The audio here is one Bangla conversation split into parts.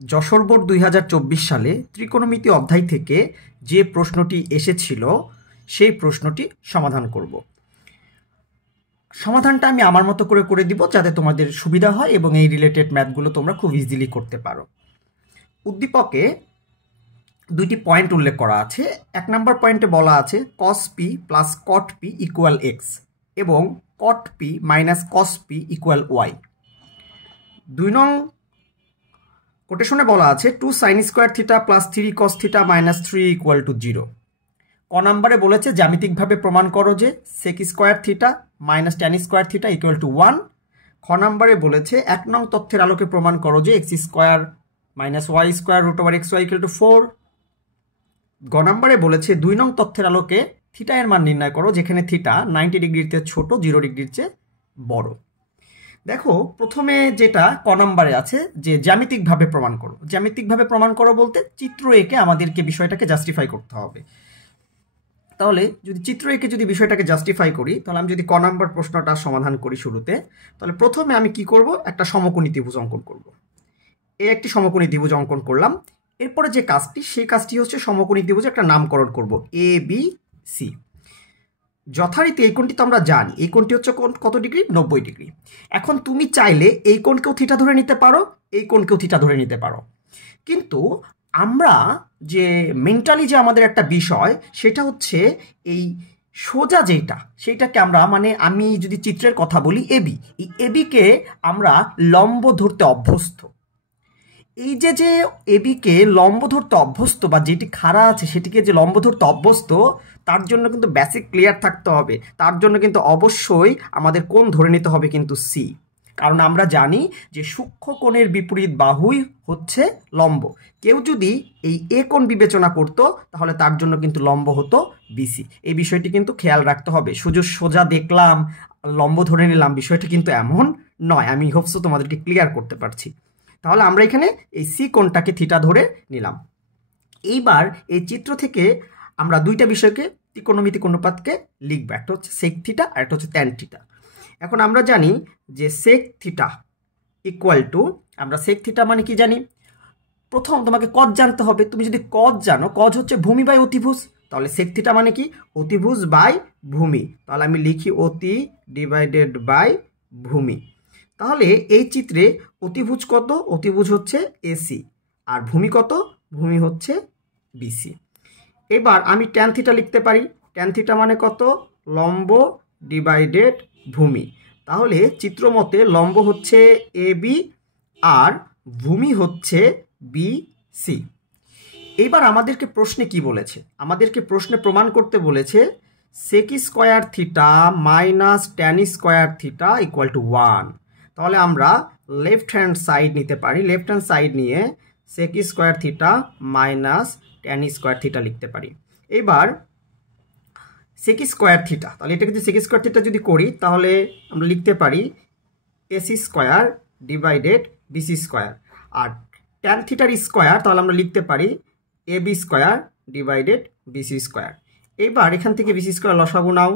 যশোর বোর্ড 2024 সালে ত্রিকোণমিতি অধ্যায় থেকে যে প্রশ্নটি এসেছিল সেই প্রশ্নটি সমাধান করব। সমাধানটা আমি আমার মতো করে করে দিব যাতে তোমাদের সুবিধা হয় এবং এই রিলেটেড ম্যাথগুলো তোমরা খুব ইজিলি করতে পারো। উদ্দীপকে দুইটি পয়েন্ট উল্লেখ করা আছে। 1 নম্বর পয়েন্টে বলা আছে cos p plus cot p equal x এবং cot p minus cos p equal y। 2 নং কোটেশনে বলা আছে 2 sin square theta plus 3 cos theta minus 3 equal to 0। ক নম্বরে বলেছে জ্যামিতিকভাবে প্রমাণ করো যে sec square theta minus tan square theta equal to 1। খ নম্বরে বলেছে 1 নং তথ্যের আলোকে প্রমাণ করো যে x square minus y square root over xy equal to 4। গ নম্বরে বলেছে 2 নং তথ্যের আলোকে থিটা এর মান নির্ণয় করো যেখানে থিটা 90 ডিগ্রির চেয়ে ছোট 0 ডিগ্রির চেয়ে বড়। দেখো প্রথমে যেটা ক নম্বরে আছে যে জ্যামিতিকভাবে প্রমাণ করো। জ্যামিতিকভাবে প্রমাণ করো বলতে চিত্র এঁকে আমাদেরকে বিষয়টাকে জাস্টিফাই করতে হবে। তাহলে যদি চিত্র এঁকে যদি বিষয়টাকে জাস্টিফাই করি তাহলে আমি যদি ক নম্বর প্রশ্নটা সমাধান করি শুরুতে, তাহলে প্রথমে আমি কি করব, একটা সমকোণী ত্রিভুজ অঙ্কন করব। এই একটি সমকোণী ত্রিভুজ অঙ্কন করলাম। এরপরে যে কাজটি সেই কাজটি হচ্ছে সমকোণী ত্রিভুজে একটা নামকরণ করব এ বি সি। যথারীতি এই কোণটি তো আমরা জানি, এই কোণটি হচ্ছে কত ডিগ্রি, 90 ডিগ্রি। এখন তুমি চাইলে এই কোণকেও থিটা ধরে নিতে পারো, এই কোণকেও থিটা ধরে নিতে পারো, কিন্তু আমরা যে মেন্টালি যে আমাদের একটা বিষয় সেটা হচ্ছে এই সোজা যেটা সেইটাকে আমরা আমি যদি চিত্রের কথা বলি এবি, এই এবিকে আমরা লম্ব ধরতে অভ্যস্ত। এই যে এবিকে লম্ব ধরতে অভ্যস্ত বা যেটি খাড়া আছে সেটিকে যে লম্ব ধরতে অভ্যস্ত, তার জন্য কিন্তু বেসিক ক্লিয়ার থাকতে হবে। তার জন্য কিন্তু অবশ্যই আমাদের কোণ ধরে নিতে হবে কিন্তু সি, কারণ আমরা জানি যে সূক্ষ্ম কোণের বিপরীত বাহুই হচ্ছে লম্ব। কেউ যদি এই এ কোণ বিবেচনা করতো তাহলে তার জন্য কিন্তু লম্ব হতো বিসি। এই বিষয়টি কিন্তু খেয়াল রাখতে হবে। সোজা দেখলাম লম্ব ধরে নিলাম বিষয়টি কিন্তু এমন নয়। আমি হোপসো তোমাদেরকে ক্লিয়ার করতে পারছি। তাহলে আমরা এখানে এই সি কোণটাকে থিটা ধরে নিলাম। এইবার এই চিত্র থেকে আমরা দুইটা বিষয়কে ত্রিকোণমিতিক অনুপাতকে লিখব, একটা হচ্ছে সেক থিটা আর একটা হচ্ছে ট্যান থিটা। এখন আমরা জানি যে সেক থিটা ইকুয়াল টু, আমরা সেক থিটা মানে কি জানি, প্রথম তোমাকে কজ জানতে হবে। তুমি যদি কজ জানো, কজ হচ্ছে ভূমি বাই অতিভুজ, তাহলে সেক থিটা মানে কি অতিভুজ বাই ভূমি। তাহলে আমি লিখি অতি ডিভাইডেড বাই ভূমি। তাহলে এই চিত্রে অতিভুজ কত, অতিভুজ হচ্ছে এসি, আর ভূমি কত, ভূমি হচ্ছে বিসি। এবার আমি ট্যান থিটা লিখতে পারি। ট্যান থিটা মানে কত, লম্ব ডিভাইডেড ভূমি। তাহলে চিত্রমতে লম্ব হচ্ছে এ বি আর ভূমি হচ্ছে বি সি। এইবার আমাদেরকে প্রশ্নে কি বলেছে, আমাদেরকে প্রশ্নে প্রমাণ করতে বলেছে sec square theta minus tan square theta equal to 1। তাহলে আমরা লেফট হ্যান্ড সাইড নিতে পারি। লেফট হ্যান্ড সাইড নিয়ে sec square theta minus tan square theta লিখতে পারি। এবার সেক স্কোয়ার থিটা, তাহলে এটা যদি সেক স্কোয়ার থিটা যদি করি তাহলে আমরা লিখতে পারি AC square divided BC square. আর ট্যান থিটার স্কোয়ার তাহলে আমরা লিখতে পারি A B square divided BC square. এবার এখান থেকে বিসি স্কোয়ার লসাগু নাও,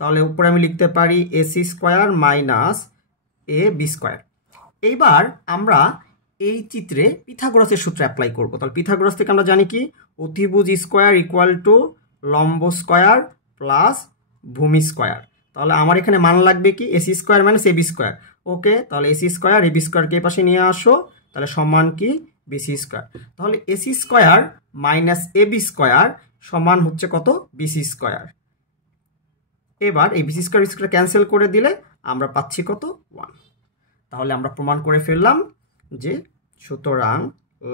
তাহলে উপরে আমি লিখতে পারি এসি স্কোয়ার মাইনাস এ বি স্কোয়ার। এইবার আমরা এই চিত্রে পিথাগোরাসের সূত্র অ্যাপ্লাই করব। তাহলে পিথাগোরাস থেকে আমরা জানি কি অতিভুজ স্কোয়ার ইকুয়াল টু লম্ব স্কোয়ার প্লাস ভূমি স্কোয়ার। তাহলে আমার এখানে মান লাগবে কি এসি স্কোয়ার মাইনাস এ বি স্কোয়ার। ওকে, তাহলে এসি স্কোয়ার এ বি স্কোয়ারকে এই পাশে নিয়ে আসো, তাহলে সমান কি বিসি স্কোয়ার। তাহলে এসি স্কোয়ার মাইনাস এ বি স্কোয়ার সমান হচ্ছে কত, বিসি স্কোয়ার। এবার এই বিসি স্কোয়ার স্কোয়ার ক্যান্সেল করে দিলে আমরা পাচ্ছি কত, 1। তাহলে আমরা প্রমাণ করে ফেললাম যে সুতরাং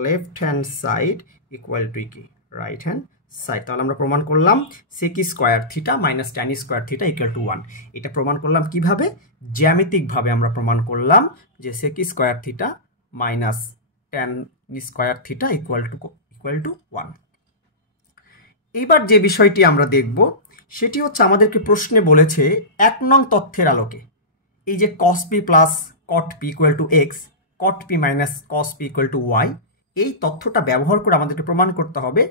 left hand side equal to কি রাইট হ্যান্ড সাইড। তাহলে আমরা প্রমাণ করলাম sec square theta minus tan square theta equal to 1। এটা প্রমাণ করলাম কিভাবে, জ্যামিতিকভাবে আমরা প্রমাণ করলাম যে sec square theta minus tan square theta equal to 1। এইবার যে বিষয়টি আমরা দেখব সেটি হচ্ছে আমাদেরকে প্রশ্নে বলেছে 1 নং তথ্যের আলোকে এই যে cos p plus cot p equal to x, cot p minus cos p equal to y, এই তথ্যটা ব্যবহার করে আমাদেরকে প্রমাণ করতে হবে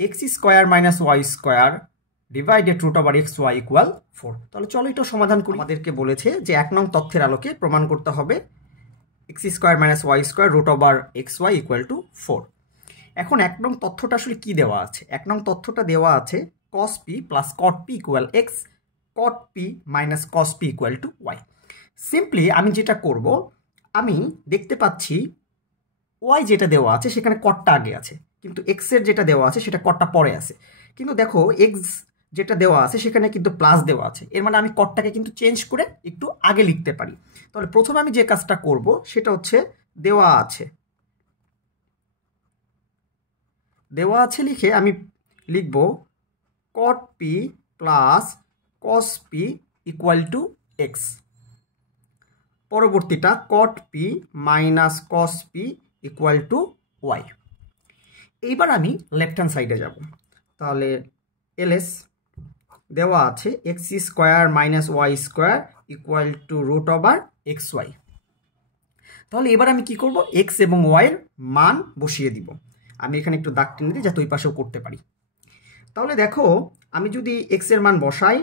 x square minus y square divided root over x y equal 4। তাহলে চলো এটা সমাধান করি। আমাদেরকে বলেছে যে 1 নং তথ্যের আলোকে প্রমাণ করতে হবে x square minus y square root over x y equal to 4। এখন 1 নং তথ্যটা আসলে কি দেওয়া আছে? 1 নং তথ্যটা দেওয়া আছে cos p plus cot p equal এক্স, cot p minus cos p equal to y. Simply আমি যেটা করব, আমি দেখতে পাচ্ছি ওয়াই যেটা দেওয়া আছে সেখানে কটটা আগে আছে, কিন্তু এক্সের যেটা দেওয়া আছে সেটা কটটা পরে আছে। কিন্তু দেখো এক্স যেটা দেওয়া আছে সেখানে কিন্তু প্লাস দেওয়া আছে, এর মানে আমি কটটাকে কিন্তু চেঞ্জ করে একটু আগে লিখতে পারি। তাহলে প্রথমে আমি যে কাজটা করব সেটা হচ্ছে দেওয়া আছে লিখে আমি লিখব cot p plus cos p equal to X, পরবর্তীটা cot p minus cos p equal to Y. এইবার আমি লেফট হ্যান্ড সাইডে যাব, তাহলে এলএস দেওয়া আছে x square minus y square equal to root over x y. তাহলে এবার আমি কি করব, এক্স এবং ওয়াইয়ের মান বসিয়ে দিব। আমি এখানে একটু দাগ টেনে দিই যাতে ওই পাশেও করতে পারি। তাহলে দেখো আমি যদি এক্স এর মান বসাই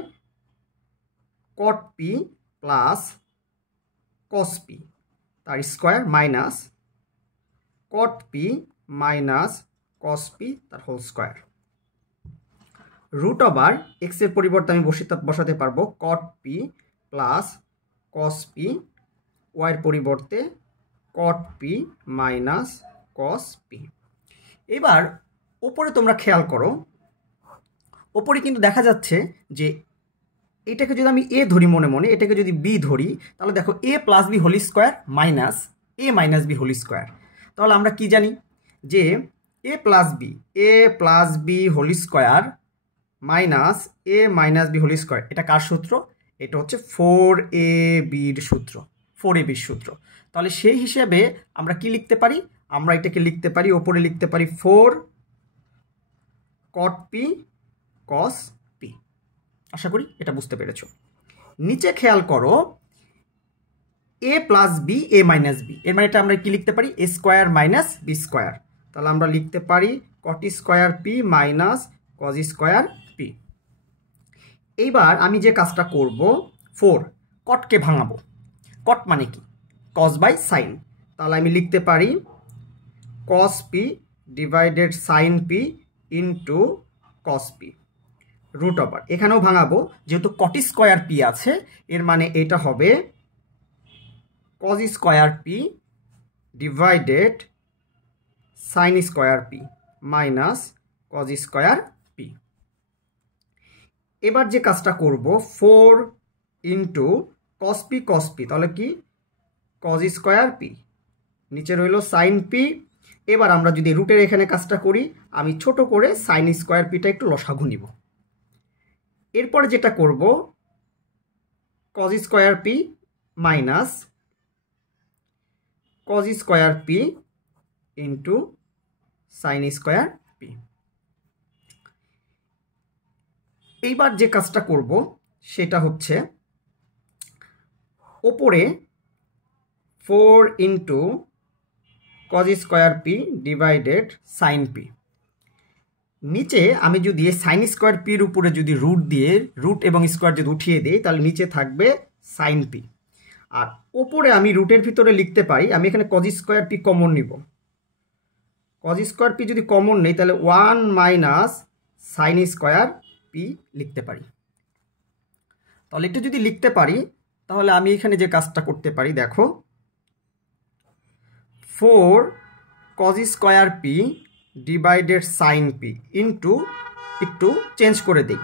cot p plus cos p তার square minus cot p minus cos p তার whole square, root over x এর পরিবর্তে আমি বসাতে পারবো cot p plus cos p, ওয়াইয়ের পরিবর্তে cot p minus cos p। এবার ওপরে তোমরা খেয়াল করো, ওপরে কিন্তু দেখা যাচ্ছে যে এটাকে যদি আমি এ ধরি মনে মনে, এটাকে যদি বি ধরি, তাহলে দেখো A plus B whole square minus A minus B whole square. তাহলে আমরা কি জানি যে A plus B whole square minus A minus B whole square, এটা কার সূত্র? এটা হচ্ছে 4ab সূত্র, 4ab সূত্র। তাহলে সেই হিসেবে আমরা কি লিখতে পারি? আমরা এটাকে লিখতে পারি, ওপরে লিখতে পারি 4 cot p cos p। আশা করি এটা বুঝতে পেরেছো। নিচে খেয়াল করো এ plus B A minus B, এর মানে এটা আমরা কি লিখতে পারি? এ স্কোয়ার মাইনাস বি স্কোয়ার। তাহলে আমরা লিখতে পারি cot square P minus cos square P. এইবার আমি যে কাজটা করব, 4 কটকে ভাঙাবো। কট মানে কি? cos by sine. তাহলে আমি লিখতে পারি cos p divided sine p into cos p, root over এখানেও ভাঙাবো, যেহেতু cot স্কোয়ার p আছে এর মানে এটা হবে cos square p divided sine square p minus cos square p। এবার যে কাজটা করব 4 ইন্টু cos p, তাহলে কি cos স্কোয়ার p, নিচে রইল সাইন p। এবার আমরা যদি রুটের এখানে কাজটা করি, আমি ছোট করে সাইন স্কোয়ার পিটা একটু লসাগু নিব। এরপরে যেটা করব cos square p minus cos square p into sine square p। এইবার যে কাজটা করব সেটা হচ্ছে ওপরে 4 into cos square p divided sine p, নিচে আমি যদি সাইন স্কোয়ার পির উপরে যদি রুট এবং স্কোয়ার যদি উঠিয়ে দিই, তাহলে নিচে থাকবে সাইন p। আর ওপরে আমি রুটের ভিতরে লিখতে পারি, আমি এখানে cos স্কোয়ার p কমন নিব। cos স্কোয়ার p যদি কমন নেই তাহলে 1 মাইনাস সাইন স্কোয়ার p লিখতে পারি। তাহলে এটা যদি লিখতে পারি তাহলে আমি এখানে যে কাজটা করতে পারি, দেখো 4 cos square p divided sine p into, একটু চেঞ্জ করে দিই,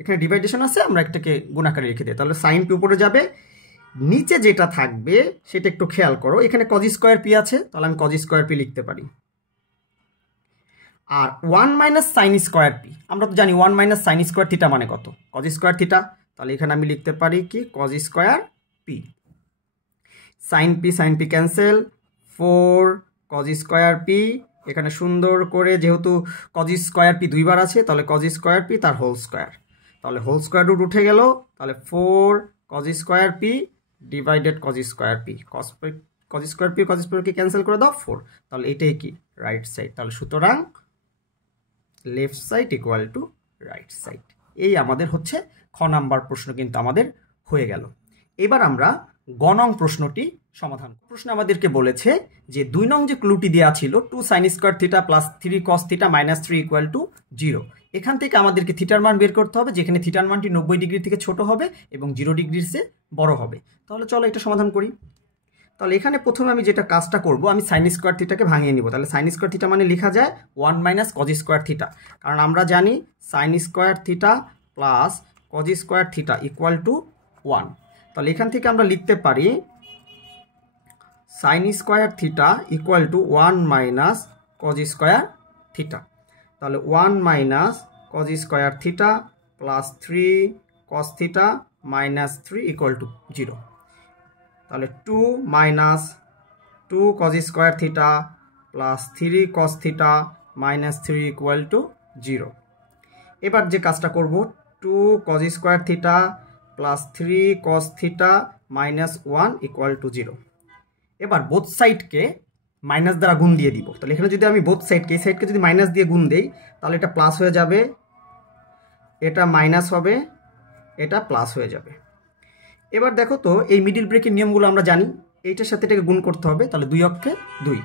এখানে ডিভাইডেশন আছে আমরা একটাকে গুণাকারে রেখে দিই, তাহলে সাইন p উপরে যাবে, নিচে যেটা থাকবে সেটা একটু খেয়াল করো, এখানে cos স্কোয়ার p আছে, তাহলে আমি cos স্কোয়ার p লিখতে পারি। আর 1 মাইনাস সাইন স্কোয়ার p, আমরা তো জানি 1 মাইনাস সাইন স্কোয়ার থিটা মানে কত? cos square theta. তাহলে এখানে আমি লিখতে পারি কি cos square p, sine p cancel, 4 cos square p, এখানে সুন্দর করে যেহেতু cos স্কোয়ার p দুইবার আছে তাহলে cos স্কোয়ার p তার হোল স্কোয়ার, তাহলে হোল স্কোয়ার রুট উঠে গেল, তাহলে 4 cos square p divided cos square p, cos square p cancel করে দাও 4, তাহলে এটাই কি রাইট সাইড। তাহলে সুতরাং left side equal two right side. এই আমাদের হচ্ছে খ নাম্বার প্রশ্ন কিন্তু আমাদের হয়ে গেল। এবার আমরা গ নং প্রশ্নটি সমাধান। প্রশ্ন আমাদেরকে বলেছে যে 2 নং যে ক্লুটি দেওয়া ছিল 2 sin square theta plus 3 cos theta minus 3 equal to 0। এখান থেকে আমাদেরকে থিটার মান বের করতে হবে, যেখানে থিটার মানটি 90 ডিগ্রি থেকে ছোট হবে এবং 0 ডিগ্রির চেয়ে বড় হবে। তাহলে চলো এটা সমাধান করি। তাহলে এখানে প্রথমে আমি যেটা কাজটা করব, আমি সাইন স্কোয়ার থিটাকে ভাঙিয়ে নিব। তাহলে সাইন স্কোয়ার থিটা মানে লেখা যায় 1 মাইনাস কজ স্কোয়ার থিটা, কারণ আমরা জানি sine square theta plus cos square theta equal to 1। তাহলে এখান থেকে আমরা লিখতে পারি sine square theta equal to 1 minus cos square theta. তাহলে 1 minus cos square theta plus 3 cos theta minus 3 equal to 0। তাহলে 2 minus 2 cos square theta plus 3 cos theta minus 3 equal to 0। এবার যে কাজটা করব, 2 cos square theta plus 3 cos theta minus 1 equal to 0। এবার বোথ সাইডকে মাইনাস দ্বারা গুণ দিয়ে দিব। তাহলে এখানে যদি আমি বোথ সাইডকে, এই সাইডকে যদি মাইনাস দিয়ে গুণ দেই তাহলে এটা প্লাস হয়ে যাবে, এটা মাইনাস হবে, এটা প্লাস হয়ে যাবে। এবার দেখো তো এই মিডিল ব্রেকের নিয়মগুলো আমরা জানি, এইটার সাথে এটাকে গুণ করতে হবে। তাহলে 2 অক্ষে 2।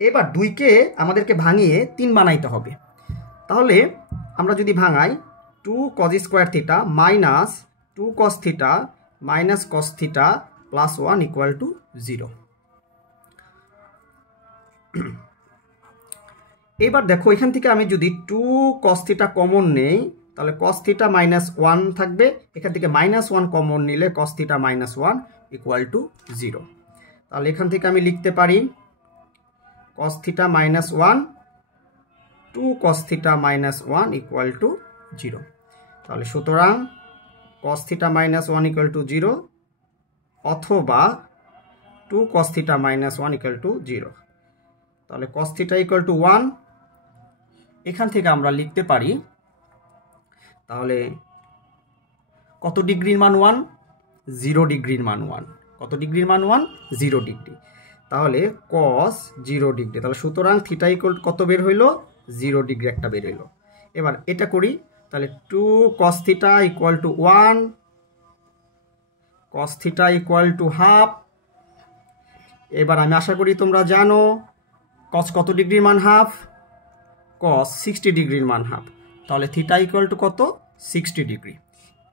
এবার 2কে আমাদেরকে ভাঙিয়ে 3 বানাইতে হবে। তাহলে আমরা যদি ভাঙাই 2 cos square theta minus 2 cos theta minus cos theta plus 1 equal to 0। এবার দেখো এখান থেকে আমি যদি 2 কস থিটা কমন নেই তাহলে কস থিটা মাইনাস 1 থাকবে, এখান থেকে মাইনাস 1 কমন নিলে cos theta minus 1 equal to 0। তাহলে এখান থেকে আমি লিখতে পারি cos theta minus 1 2 cos theta minus 1 equal to 0। তাহলে সুতরাং cos theta minus 1 equal to 0 অথবা 2 cos theta minus 1 equal to 0। তাহলে কস থিটা ইকুয়াল টু 1, এখান থেকে আমরা লিখতে পারি তাহলে কত ডিগ্রির মান 1, 0 ডিগ্রির মান 1। কত ডিগ্রির মান 1, 0 ডিগ্রি। তাহলে কস 0 ডিগ্রি। তাহলে সুতরাং থিটা ইকুয়াল কত বের হইল, 0 ডিগ্রি একটা বের হইল। এবার এটা করি, তাহলে 2 cos theta equal to 1, cos theta equal to half. এবার আমি আশা করি তোমরা জানো কস কত ডিগ্রির মান হাফ, কস 60 ডিগ্রির মান হাফ। তাহলে থিটা ইকুয়াল টু কত, 60 ডিগ্রি।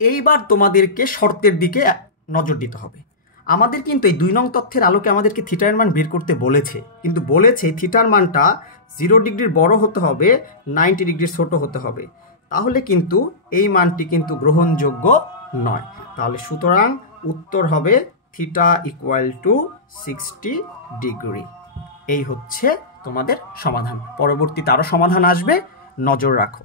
এইবার তোমাদেরকে শর্তের দিকে নজর দিতে হবে। আমাদের কিন্তু এই 2 নং তথ্যের আলোকে আমাদেরকে থিটার মান বের করতে বলেছে, কিন্তু বলেছে থিটার মানটা 0 ডিগ্রির বড় হতে হবে, 90 ডিগ্রির ছোট হতে হবে। তাহলে কিন্তু এই মানটি কিন্তু গ্রহণযোগ্য নয়। তাহলে সুতরাং উত্তর হবে থিটা ইকুয়াল টু 60 ডিগ্রি। এই হচ্ছে তোমাদের সমাধান। পরবর্তীতে আরও সমাধান আসবে, নজর রাখো।